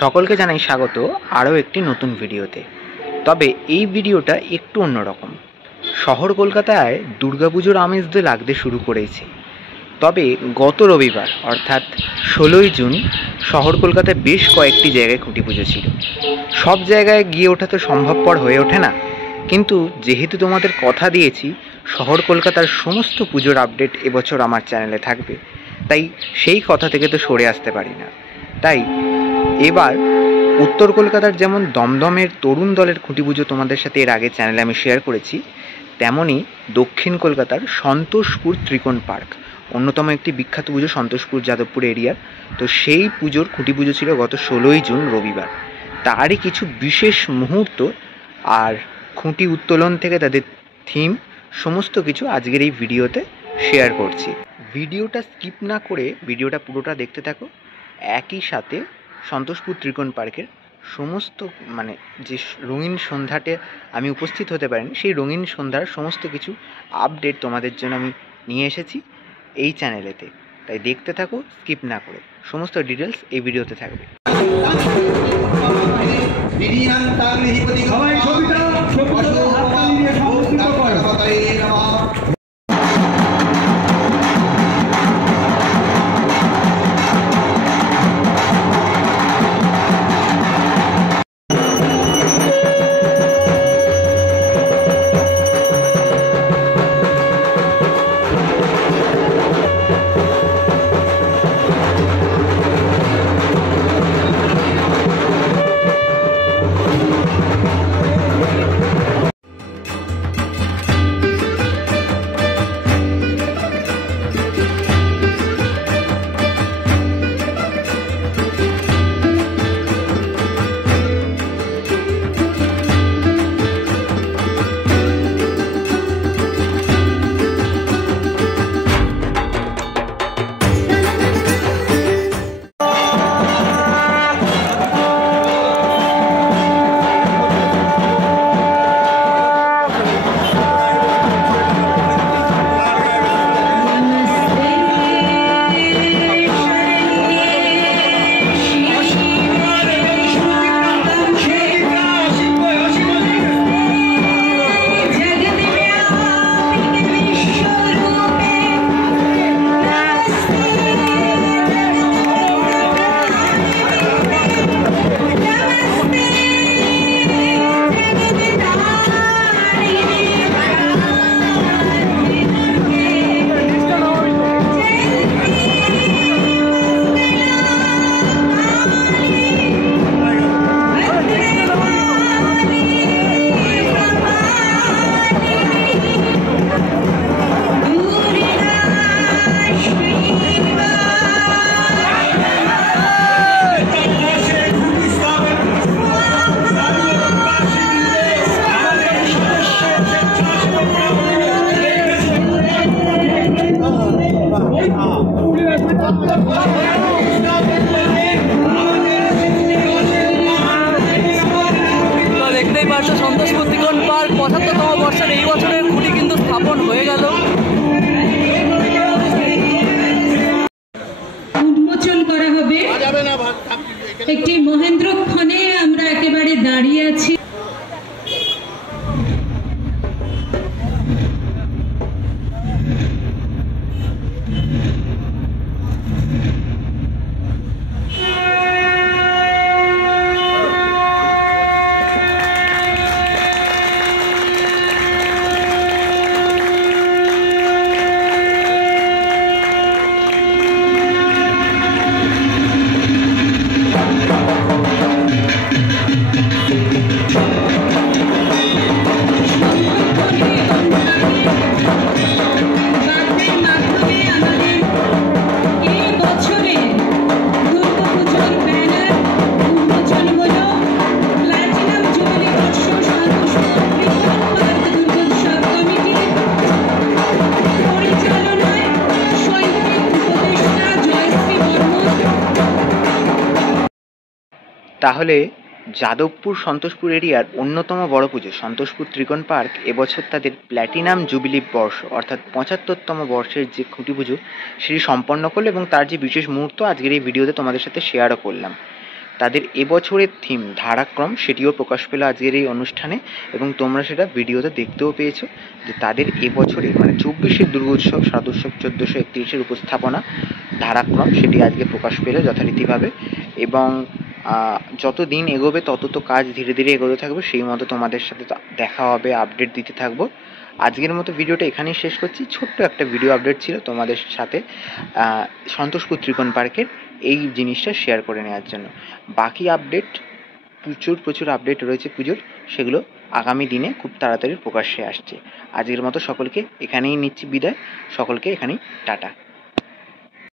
সকলকে জানাই স্বাগত আরও একটি নতুন ভিডিওতে। তবে এই ভিডিওটা একটু অন্যরকম। শহর কলকাতায় দুর্গাপুজোর আমেজ লাগতে শুরু করেছে। তবে গত রবিবার অর্থাৎ 16ই জুন শহর কলকাতায় বেশ কয়েকটি জায়গায় খুঁটি পুজো ছিল। সব জায়গায় গিয়ে ওঠা তো সম্ভবপর হয়ে ওঠে না, কিন্তু যেহেতু তোমাদের কথা দিয়েছি শহর কলকাতার সমস্ত পুজোর আপডেট এবছর আমার চ্যানেলে থাকবে, তাই সেই কথা থেকে তো সরে আসতে পারি না। তাই এবার উত্তর কলকাতার যেমন দমদমের তরুণ দলের খুঁটি পুজো তোমাদের সাথে এর আগে চ্যানেলে আমি শেয়ার করেছি, তেমনই দক্ষিণ কলকাতার সন্তোষপুর ত্রিকোণ পার্ক, অন্যতম একটি বিখ্যাত পুজো সন্তোষপুর যাদবপুর এরিয়ার। তো সেই পুজোর খুঁটি পুজো ছিল গত 16ই জুন রবিবার। তারই কিছু বিশেষ মুহূর্ত আর খুঁটি উত্তোলন থেকে তাদের থিম সমস্ত কিছু আজকের এই ভিডিওতে শেয়ার করছি। ভিডিওটা স্কিপ না করে ভিডিওটা পুরোটা দেখতে থাকো। একই সাথে সন্তোষপুর ত্রিকোণ পার্কের সমস্ত যে রঙিন সন্ধ্যাতে আমি উপস্থিত হতে পারিনি, সেই রঙিন সন্ধ্যার সমস্ত কিছু আপডেট তোমাদের জন্য আমি নিয়ে এসেছি এই চ্যানেলেতে। তাই দেখতে থাকো স্কিপ না করে, সমস্ত ডিটেলস এই ভিডিওতে থাকবে। দেখতেই পাচ্ছ সন্তোষপুর ত্রিকোণ পার্ক ৭৫তম বর্ষের এই বছরের খুঁটি কিন্তু স্থাপন হয়ে গেল। উন্মোচন করা হবে একটি মহেন্দ্রক্ষণে। আমরা একেবারে দাঁড়িয়ে আছি। তাহলে যাদবপুর সন্তোষপুর এরিয়ার অন্যতম বড় পুজো সন্তোষপুর ত্রিকোণ পার্ক এবছর তাদের প্ল্যাটিনাম জুবিলি বর্ষ অর্থাৎ ৭৫তম বর্ষের যে খুঁটি পুজো সেটি সম্পন্ন করলো, এবং তার যে বিশেষ মুহূর্ত আজকের এই ভিডিওতে তোমাদের সাথে শেয়ারও করলাম। তাদের এবছরের থিম ধারাক্রম সেটিও প্রকাশ পেল আজকের এই অনুষ্ঠানে, এবং তোমরা সেটা ভিডিওতে দেখতেও পেয়েছো যে তাদের এবছরে মানে ২৪শের দুর্গোৎসব শারদোৎসব ১৪৩১-এর উপস্থাপনা ধারাক্রম সেটি আজকে প্রকাশ পেল যথারীতিভাবে। এবং যত দিন এগোবে তত তো কাজ ধীরে ধীরে এগোতে থাকবে, সেই মতো তোমাদের সাথে দেখা হবে, আপডেট দিতে থাকবো। আজকের মতো ভিডিওটা এখানেই শেষ করছি। ছোট্ট একটা ভিডিও আপডেট ছিল তোমাদের সাথে সন্তোষপুর ত্রিকোণ পার্কের এই জিনিসটা শেয়ার করে নেওয়ার জন্য। বাকি আপডেট প্রচুর আপডেট রয়েছে পুজোর, সেগুলো আগামী দিনে খুব তাড়াতাড়ি প্রকাশ্যে আসছে। আজকের মতো সকলকে এখানেই নিচ্ছি বিদায়, সকলকে এখানেই টাটা।